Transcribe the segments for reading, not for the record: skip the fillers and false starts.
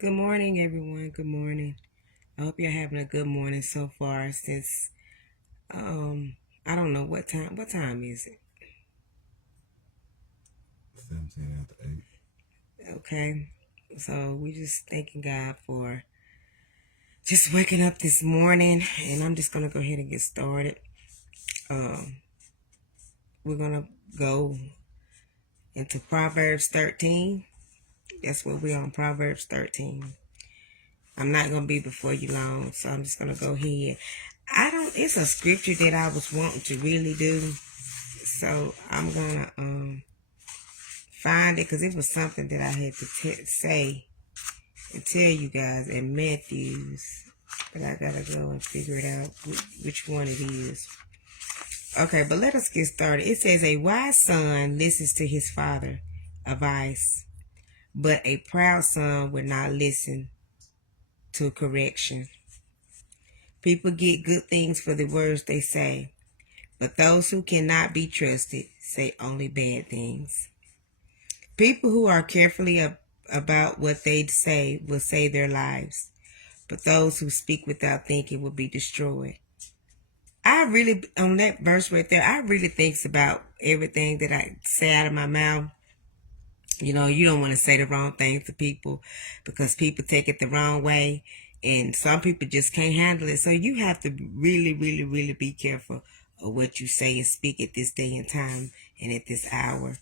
Good morning, everyone. Good morning. I hope you're having a good morning so far since I don't know what time. What time is it? 17 after 8. Okay. So we just thanking God for just waking up this morning, and I'm just gonna go ahead and get started. Um, we're gonna go into Proverbs 13. That's what we're on, Proverbs 13. I'm not gonna be before you long, so I'm just gonna go ahead. It's a scripture that I was wanting to really do, so I'm gonna find it because it was something that I had to say and tell you guys in Matthew's, but I gotta go and figure it out which one it is. Okay, but let us get started. It says, a wise son listens to his father advice, but a proud son will not listen to correction. People get good things for the words they say, but those who cannot be trusted say only bad things. People who are carefully about what they say will save their lives, but those who speak without thinking will be destroyed. On that verse right there, I really thinks about everything that I say out of my mouth. You know, you don't want to say the wrong thing to people because people take it the wrong way, and some people just can't handle it. So you have to really, really, really be careful of what you say and speak at this day and time and at this hour.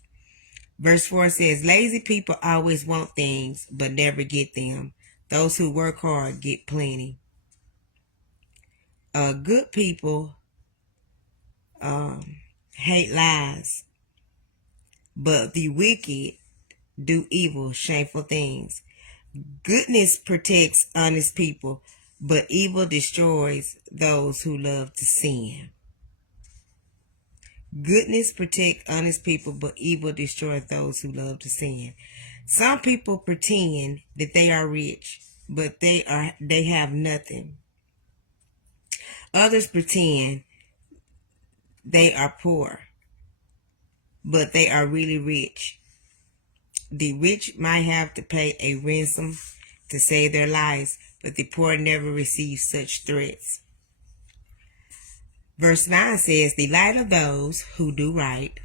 Verse 4 says, lazy people always want things but never get them. Those who work hard get plenty. Good people hate lies, but the wicked do evil, shameful things. Goodness protects honest people, but evil destroys those who love to sin. Goodness protects honest people, but evil destroys those who love to sin. Some people pretend that they are rich, but they have nothing. Others pretend they are poor, but they are really rich. The rich might have to pay a ransom to save their lives, but the poor never receive such threats. Verse 9 says, the light of those who do right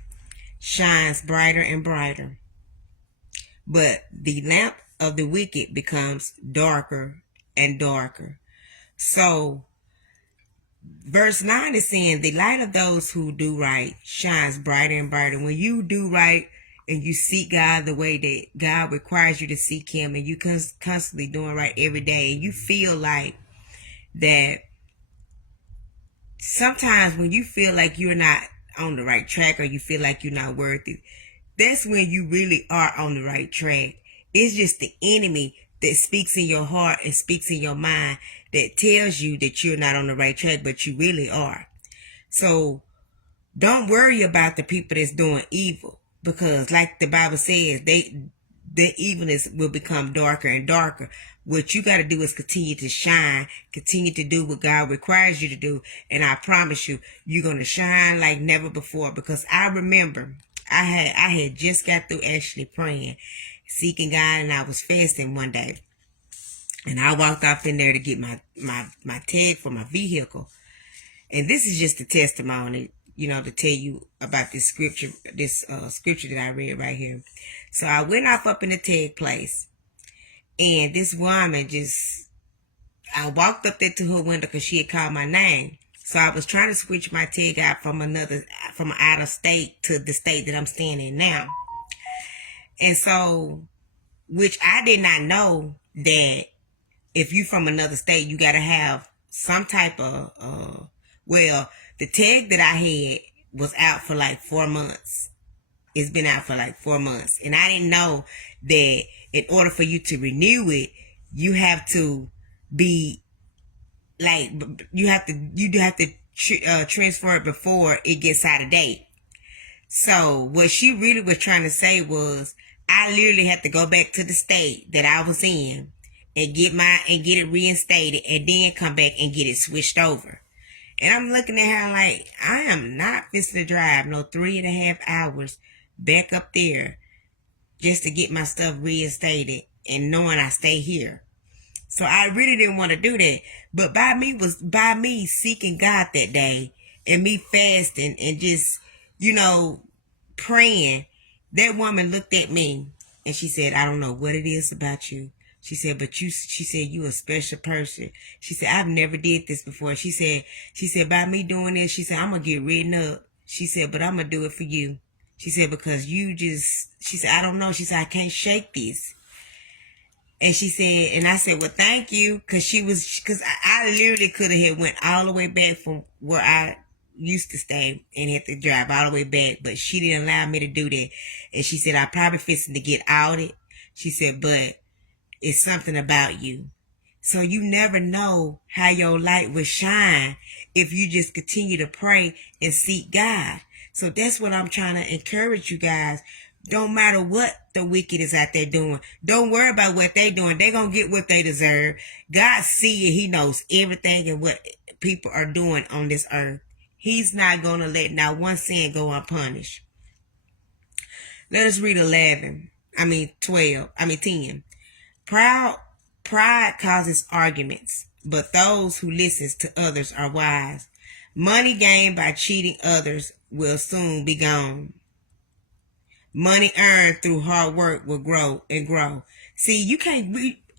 shines brighter and brighter, but the lamp of the wicked becomes darker and darker. So verse 9 is saying the light of those who do right shines brighter and brighter. When you do right and you seek God the way that God requires you to seek him, and you constantly doing right every day, and you feel like that sometimes when you feel like you're not on the right track or you feel like you're not worthy, that's when you really are on the right track. It's just the enemy that speaks in your heart and speaks in your mind that tells you that you're not on the right track, but you really are. So don't worry about the people that's doing evil, because like the Bible says, the evilness will become darker and darker. What you got to do is continue to shine, continue to do what God requires you to do. And I promise you, you're going to shine like never before. Because I remember I had just got through actually praying, seeking God, and I was fasting one day. And I walked off in there to get my tag for my vehicle. And this is just a testimony, to tell you about this scripture that I read right here. So I went off up in the tag place, and this woman I walked up there to her window because she had called my name. So I was trying to switch my tag out from out of state to the state that I'm staying in now. And so, which I did not know that if you from another state, you got to have some type of, the tag that I had was out for like 4 months. It's been out for like 4 months. And I didn't know that in order for you to renew it, you have to be like, you have to transfer it before it gets out of date. So what she really was trying to say was, I literally had to go back to the state that I was in and get it reinstated, and then come back and get it switched over. And I'm looking at her like, I am not fixing to drive no 3.5 hours back up there just to get my stuff reinstated and knowing I stay here. So I really didn't want to do that. But by me seeking God that day and me fasting and just, praying, that woman looked at me and she said, I don't know what it is about you. She said, but she said, you a special person. She said, I've never did this before. She said, by me doing this, she said, I'm going to get written up. She said, but I'm going to do it for you. She said, because she said, I don't know. She said, I can't shake this. And she said, and I said, well, thank you. Cause I literally could have went all the way back from where I used to stay and had to drive all the way back, but she didn't allow me to do that. And she said, I probably fixing to get outed. She said, but it's something about you. So you never know how your light will shine if you just continue to pray and seek God. So that's what I'm trying to encourage you guys. Don't matter what the wicked is out there doing. Don't worry about what they doing. They're going to get what they deserve. God see it. He knows everything and what people are doing on this earth. He's not going to let not one sin go unpunished. Let us read 10. Pride causes arguments, but those who listen to others are wise. Money gained by cheating others will soon be gone. Money earned through hard work will grow and grow. See,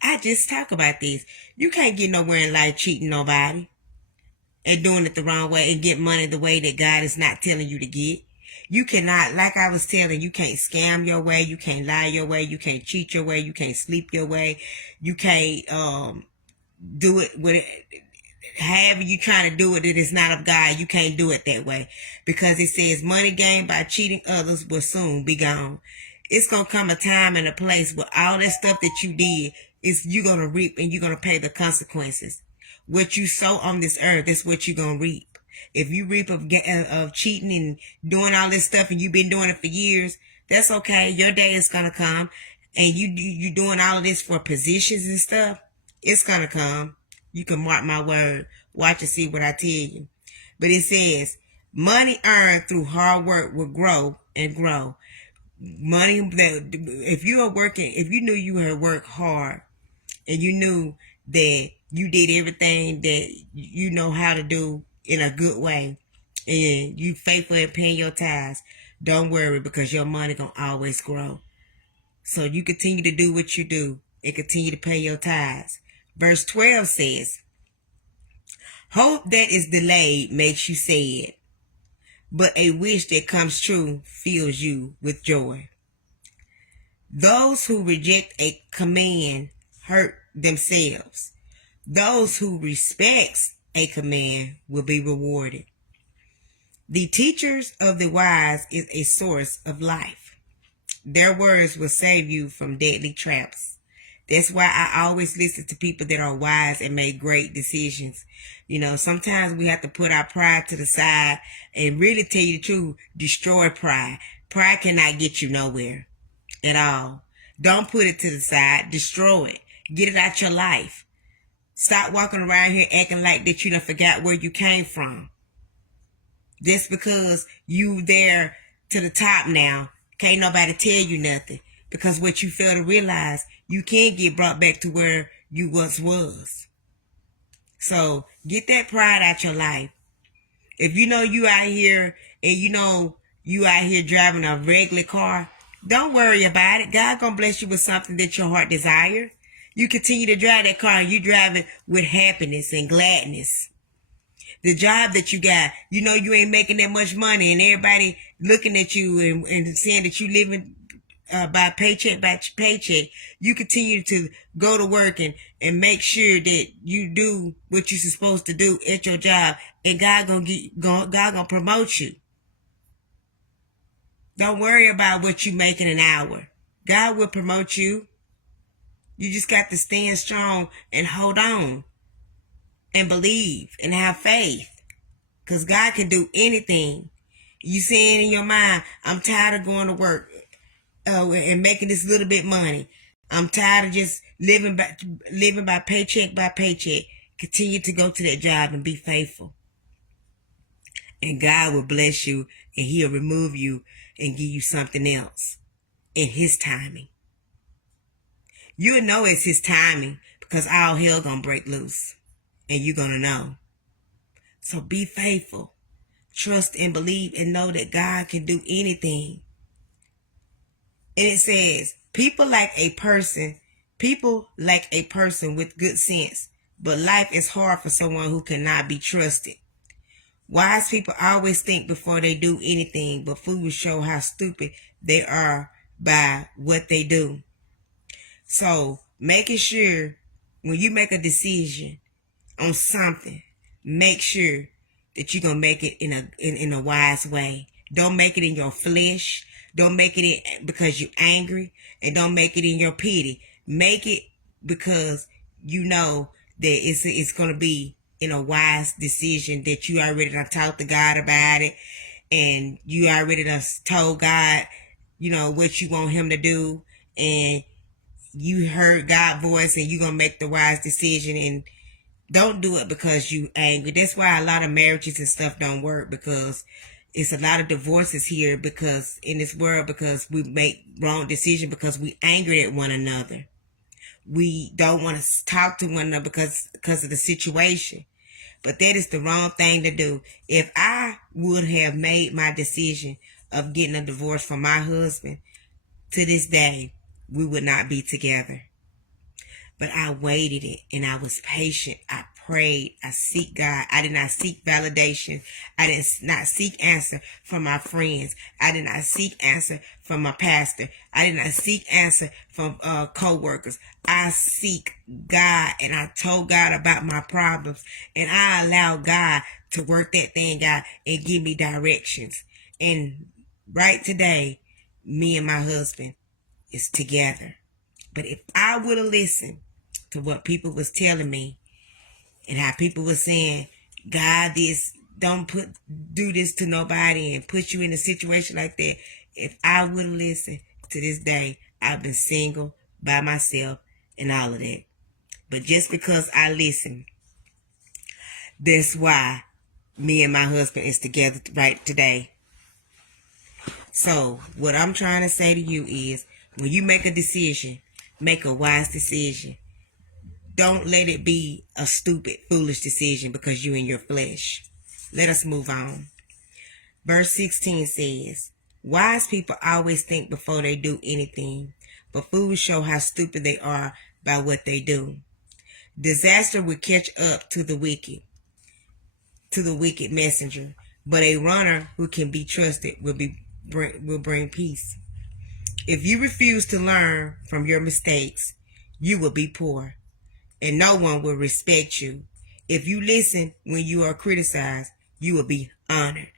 I just talk about this. You can't get nowhere in life cheating nobody and doing it the wrong way and get money the way that God is not telling you to get. You cannot, like I was telling, you can't scam your way, you can't lie your way, you can't cheat your way, you can't sleep your way, you can't do it with however you trying to do it. It is not of God. You can't do it that way, because it says money gained by cheating others will soon be gone. It's gonna come a time and a place where all that stuff that you did is you're gonna reap, and you're gonna pay the consequences. What you sow on this earth, that's what you're gonna reap. If you reap of cheating and doing all this stuff and you've been doing it for years, that's okay. Your day is going to come. And you doing all of this for positions and stuff, it's going to come. You can mark my word. Watch and see what I tell you. But it says, money earned through hard work will grow and grow. Money, if you knew you had worked hard and you knew that you did everything that you know how to do in a good way, and you faithful in paying your tithes, don't worry, because your money gonna always grow. So you continue to do what you do and continue to pay your tithes. Verse 12 says, hope that is delayed makes you sad, but a wish that comes true fills you with joy. Those who reject a command hurt themselves. Those who respect a command will be rewarded. The teachers of the wise is a source of life. Their words will save you from deadly traps. That's why I always listen to people that are wise and make great decisions. Sometimes we have to put our pride to the side and really tell you the truth, destroy pride. Pride cannot get you nowhere at all. Don't put it to the side. Destroy it. Get it out your life. Stop walking around here acting like that you done forgot where you came from. Just because you there to the top now, can't nobody tell you nothing. Because what you fail to realize, you can get brought back to where you once was. So get that pride out your life. If you know you out here and you know you out here driving a regular car, don't worry about it. God gonna bless you with something that your heart desire. You continue to drive that car and you drive it with happiness and gladness. The job that you got, you ain't making that much money, and everybody looking at you and saying that you living by paycheck by paycheck. You continue to go to work and make sure that you do what you're supposed to do at your job, and God gonna promote you. Don't worry about what you make in an hour. God will promote you. You just got to stand strong and hold on and believe and have faith, because God can do anything. You saying in your mind, I'm tired of going to work and making this little bit money. I'm tired of just living by paycheck by paycheck. Continue to go to that job and be faithful. And God will bless you, and he'll remove you and give you something else in his timing. You'll know it's his timing because all hell gonna break loose. And you're gonna know. So be faithful. Trust and believe and know that God can do anything. And it says, people like a person with good sense, but life is hard for someone who cannot be trusted. Wise people always think before they do anything, but fools show how stupid they are by what they do. So making sure when you make a decision on something, make sure that you're going to make it in a wise way. Don't make it in your flesh. Don't make it because you're angry, and don't make it in your pity. Make it because you know that it's going to be in a wise decision, that you already done talked to God about it, and you already done told God, what you want him to do, and you heard God's voice, and you're going to make the wise decision. And don't do it because you angry. That's why a lot of marriages and stuff don't work, because it's a lot of divorces here because in this world, because we make wrong decisions because we angry at one another. We don't want to talk to one another because of the situation. But that is the wrong thing to do. If I would have made my decision of getting a divorce from my husband, to this day, we would not be together. But I waited it, and I was patient. I prayed. I seek God. I did not seek validation. I did not seek answer from my friends. I did not seek answer from my pastor. I did not seek answer from co-workers. I seek God, and I told God about my problems, and I allowed God to work that thing out and give me directions. And right today, me and my husband is together. But if I would have listened to what people was telling me and how people were saying, God, don't do this to nobody and put you in a situation like that. If I would have listened, to this day, I've been single by myself and all of that. But just because I listened, that's why me and my husband is together right today. So what I'm trying to say to you is, when you make a decision, make a wise decision. Don't let it be a stupid, foolish decision because you're in your flesh. Let us move on. Verse 16 says, wise people always think before they do anything, but fools show how stupid they are by what they do. Disaster will catch up to the wicked messenger, but a runner who can be trusted will bring peace. If you refuse to learn from your mistakes, you will be poor, and no one will respect you. If you listen when you are criticized, you will be honored.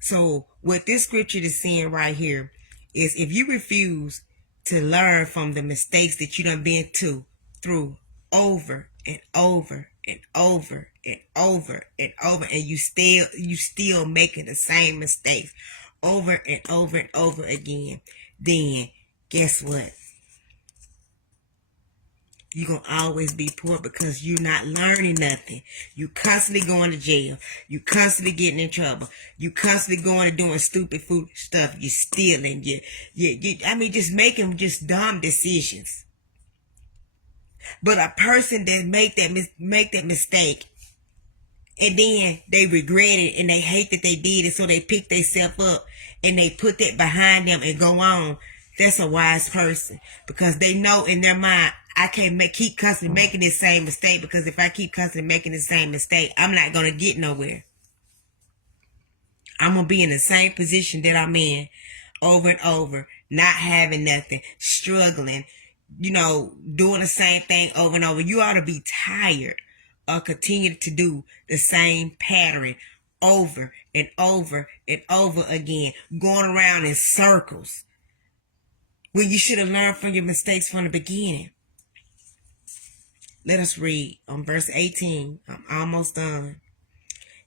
So what this scripture is saying right here is, if you refuse to learn from the mistakes that you done been through over and over and over and over and over, and you still making the same mistakes over and over and over again, then guess what? You're going to always be poor because you're not learning nothing. You constantly going to jail. You constantly getting in trouble. You constantly going and doing stupid foolish stuff. You stealing. Just making just dumb decisions. But a person that make that mistake, and then they regret it and they hate that they did it, so they pick themselves up and they put that behind them and go on. That's a wise person, because they know in their mind, I can't keep constantly making this same mistake, because if I keep constantly making the same mistake, I'm not going to get nowhere. I'm going to be in the same position that I'm in over and over, not having nothing, struggling, doing the same thing over and over. You ought to be tired of continuing to do the same pattern over and over and over again, going around in circles, when you should have learned from your mistakes from the beginning. Let us read on verse 18. I'm almost done.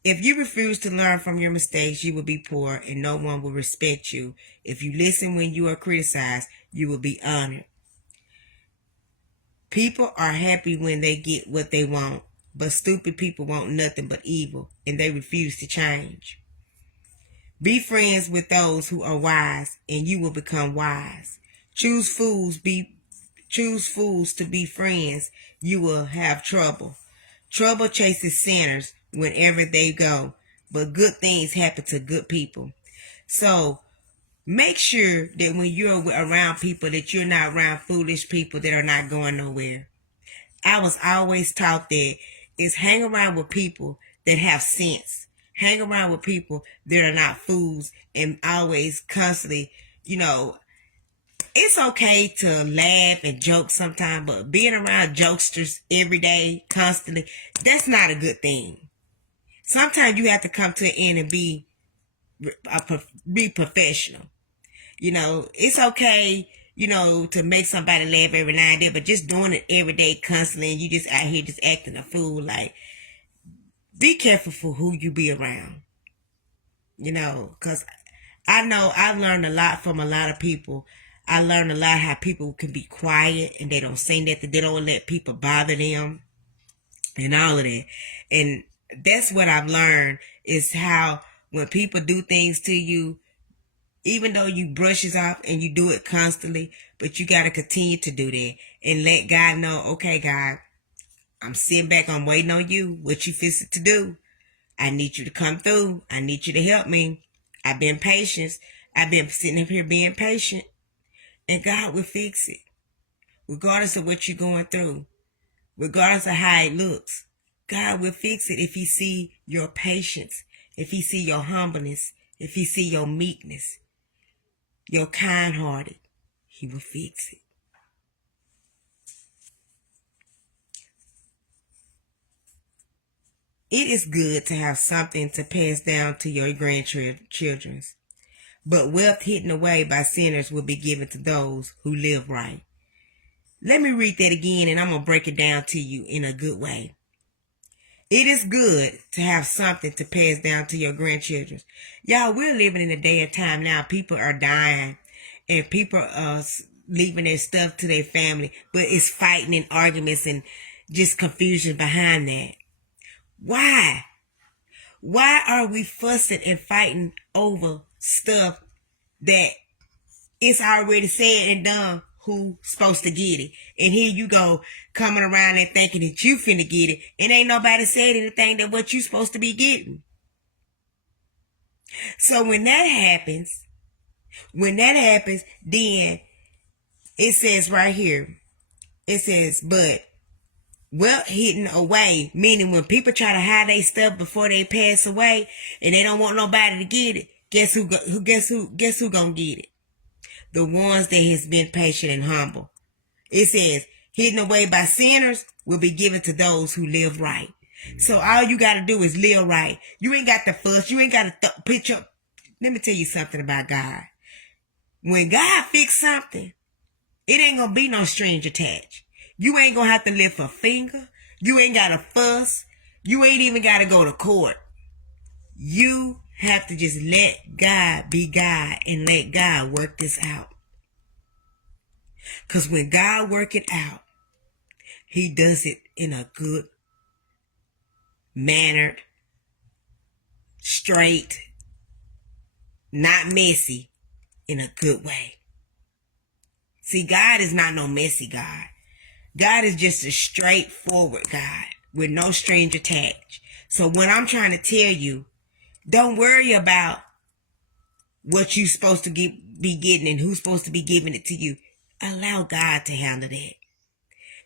If you refuse to learn from your mistakes, you will be poor and no one will respect you. If you listen when you are criticized, you will be honored. People are happy when they get what they want, but stupid people want nothing but evil, and they refuse to change. Be friends with those who are wise, and you will become wise. Choose fools choose fools to be friends, you will have trouble. Trouble chases sinners wherever they go, but good things happen to good people. So make sure that when you're around people that you're not around foolish people that are not going nowhere. I was always taught that is hang around with people that have sense. Hang around with people that are not fools and always constantly, it's okay to laugh and joke sometimes, but being around jokesters every day, constantly, that's not a good thing. Sometimes you have to come to an end and be professional. It's okay, to make somebody laugh every now and then, but just doing it every day constantly and you just out here just acting a fool, like, be careful for who you be around. Because I know I've learned a lot from a lot of people. I learned a lot how people can be quiet and they don't say nothing. They don't let people bother them and all of that. And that's what I've learned is how when people do things to you, even though you brush it off and you do it constantly, but you got to continue to do that and let God know, okay, God, I'm sitting back, I'm waiting on you. What you fixing to do? I need you to come through. I need you to help me. I've been patient. I've been sitting up here being patient. And God will fix it. Regardless of what you're going through. Regardless of how it looks. God will fix it if he see your patience. If he see your humbleness. If he see your meekness. Your kind-hearted. He will fix it. It is good to have something to pass down to your grandchildren. But wealth hidden away by sinners will be given to those who live right. Let me read that again and I'm going to break it down to you in a good way. It is good to have something to pass down to your grandchildren. Y'all, we're living in a day and time now. People are dying and people are leaving their stuff to their family. But it's fighting and arguments and just confusion behind that. Why? Why are we fussing and fighting over stuff that it's already said and done who's supposed to get it? And here you go coming around and thinking that you finna get it and ain't nobody said anything that what you supposed to be getting. So when that happens, then it says right here, it says, but wealth hidden away, meaning when people try to hide their stuff before they pass away and they don't want nobody to get it, guess who gonna get it? The ones that has been patient and humble. It says, hidden away by sinners will be given to those who live right. So all you got to do is live right. You ain't got to fuss. You ain't got to put your... Let me tell you something about God. When God fix something, it ain't going to be no strings attached. You ain't going to have to lift a finger. You ain't got to fuss. You ain't even got to go to court. You have to just let God be God and let God work this out. Because when God work it out, he does it in a good, mannered, straight, not messy, in a good way. See, God is not no messy God. God is just a straightforward God with no strings attached. So what I'm trying to tell you, don't worry about what you're supposed to be getting and who's supposed to be giving it to you. Allow God to handle that.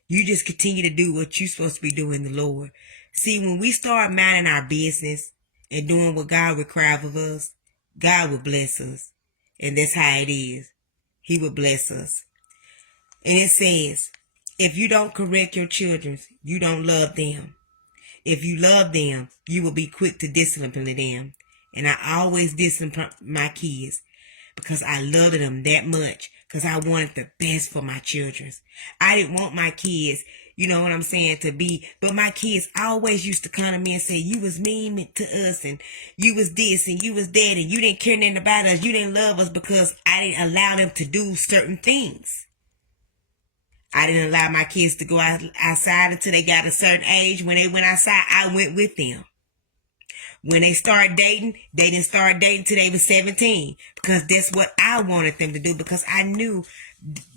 You just continue to do what you're supposed to be doing, the Lord. See, when we start minding our business and doing what God requires of us, God will bless us. And that's how it is. He will bless us. And it says, if you don't correct your children, you don't love them. If you love them, you will be quick to discipline them. And I always discipline my kids because I loved them that much, because I wanted the best for my children. I didn't want my kids, you know what I'm saying, to be, but my kids always used to come to me and say, you was mean to us and you was this and you was that and you didn't care nothing about us. You didn't love us because I didn't allow them to do certain things. I didn't allow my kids to go outside until they got a certain age. When they went outside, I went with them. When they started dating, they didn't start dating till they was 17 because that's what I wanted them to do, because I knew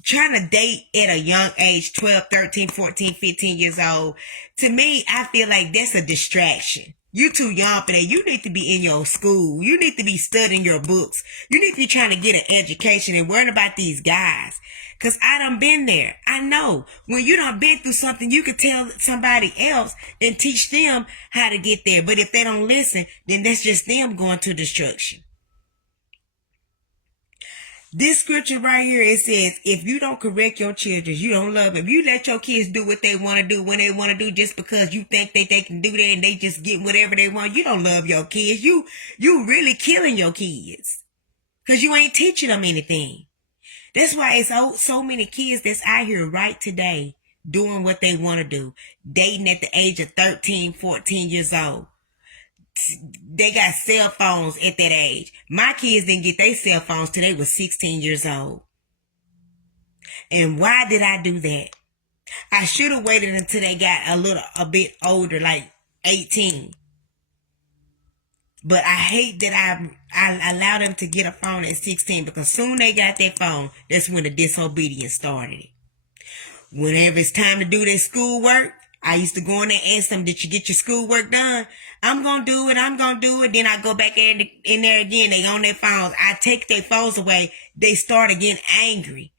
trying to date at a young age, 12, 13, 14, 15 years old, to me, I feel like that's a distraction. You're too young for that. You need to be in your school. You need to be studying your books. You need to be trying to get an education and worrying about these guys. Because I done been there. I know. When you done been through something, you could tell somebody else and teach them how to get there. But if they don't listen, then that's just them going to destruction. This scripture right here, it says, if you don't correct your children, you don't love them. If you let your kids do what they want to do when they want to do just because you think that they can do that and they just get whatever they want, you don't love your kids. You really killing your kids because you ain't teaching them anything. That's why it's so many kids that's out here right today doing what they want to do, dating at the age of 13, 14 years old. They got cell phones at that age. My kids didn't get their cell phones till they were 16 years old. And why did I do that? I should have waited until they got a bit older, like 18. But I hate that I allowed them to get a phone at 16 because soon they got their phone, that's when the disobedience started. Whenever it's time to do their schoolwork, I used to go in there and ask them, did you get your schoolwork done? I'm going to do it. Then I go back in there again. They on their phones. I take their phones away. They start again angry,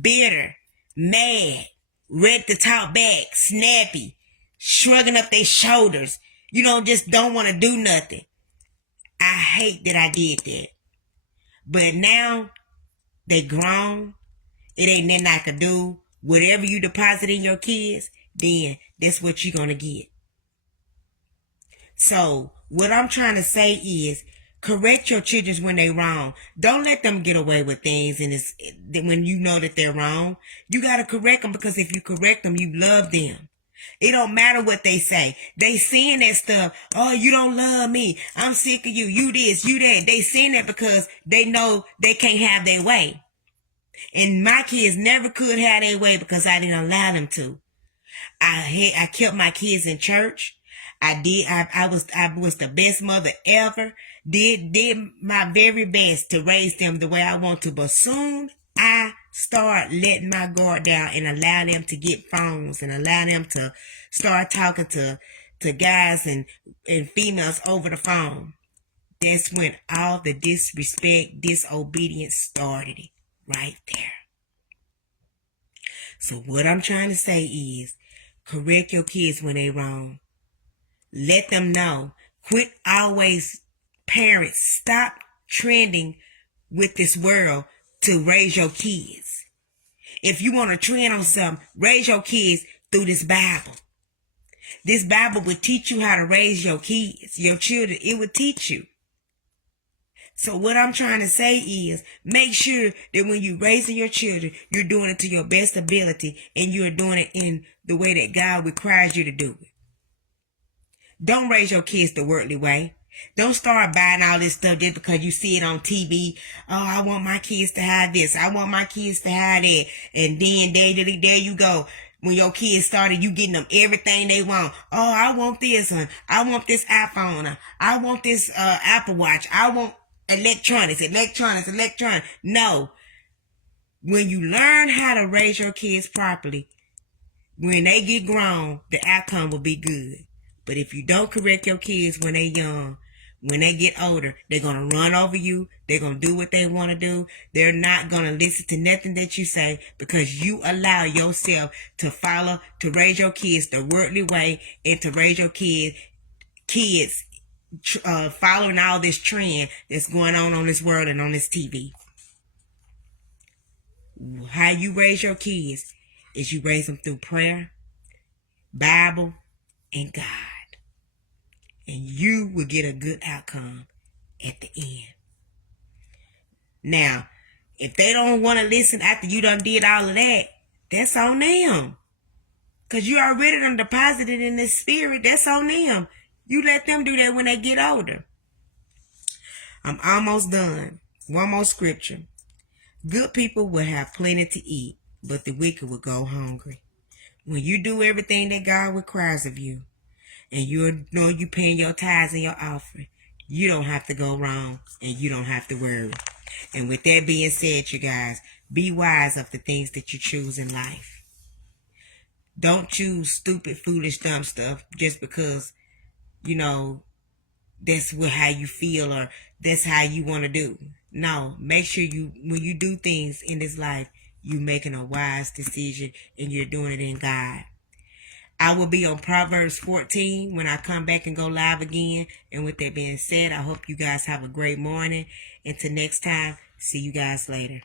bitter, mad, ready to talk back, snappy, shrugging up their shoulders. Just don't want to do nothing. I hate that I did that. But now they grown. It ain't nothing I can do. Whatever you deposit in your kids, then that's what you're going to get. So what I'm trying to say is correct your children when they're wrong. Don't let them get away with things and when you know that they're wrong. You got to correct them because if you correct them, you love them. It don't matter what they say. They saying that stuff. Oh, you don't love me. I'm sick of you. You this, you that. They saying that because they know they can't have their way. And my kids never could have their way because I didn't allow them to. I kept my kids in church. I was the best mother ever. Did my very best to raise them the way I want to. But soon I start letting my guard down and allow them to get phones and allow them to start talking to guys and females over the phone. That's when all the disrespect, disobedience started right there. So what I'm trying to say is correct your kids when they're wrong. Let them know. Quit always, parents, stop trending with this world to raise your kids. If you want to trend on something, raise your kids through this Bible. This Bible will teach you how to raise your kids, your children. It will teach you. So what I'm trying to say is make sure that when you're raising your children, you're doing it to your best ability and you're doing it in the way that God requires you to do it. Don't raise your kids the worldly way. Don't start buying all this stuff just because you see it on TV. Oh, I want my kids to have this. I want my kids to have that. And then there you go. When your kids started, you getting them everything they want. Oh, I want this. I want this iPhone. I want this Apple Watch. I want electronics. No. When you learn how to raise your kids properly, when they get grown, the outcome will be good. But if you don't correct your kids when they're young, when they get older, they're going to run over you. They're going to do what they want to do. They're not going to listen to nothing that you say because you allow yourself to raise your kids the worldly way and to raise your kids following all this trend that's going on this world and on this TV. How you raise your kids is you raise them through prayer, Bible, and God. And you will get a good outcome at the end. Now, if they don't want to listen after you done did all of that, that's on them. Because you already done deposited in this spirit. That's on them. You let them do that when they get older. I'm almost done. One more scripture. Good people will have plenty to eat, but the wicked will go hungry. When you do everything that God requires of you, and you know you paying your tithes and your offering, you don't have to go wrong and you don't have to worry. And with that being said, you guys, Be wise of the things that you choose in life. Don't choose stupid, foolish, dumb stuff just because, that's how you feel or that's how you want to do. No, make sure when you do things in this life, you making a wise decision and you're doing it in God. I will be on Proverbs 14 when I come back and go live again. And with that being said, I hope you guys have a great morning. Until next time, see you guys later.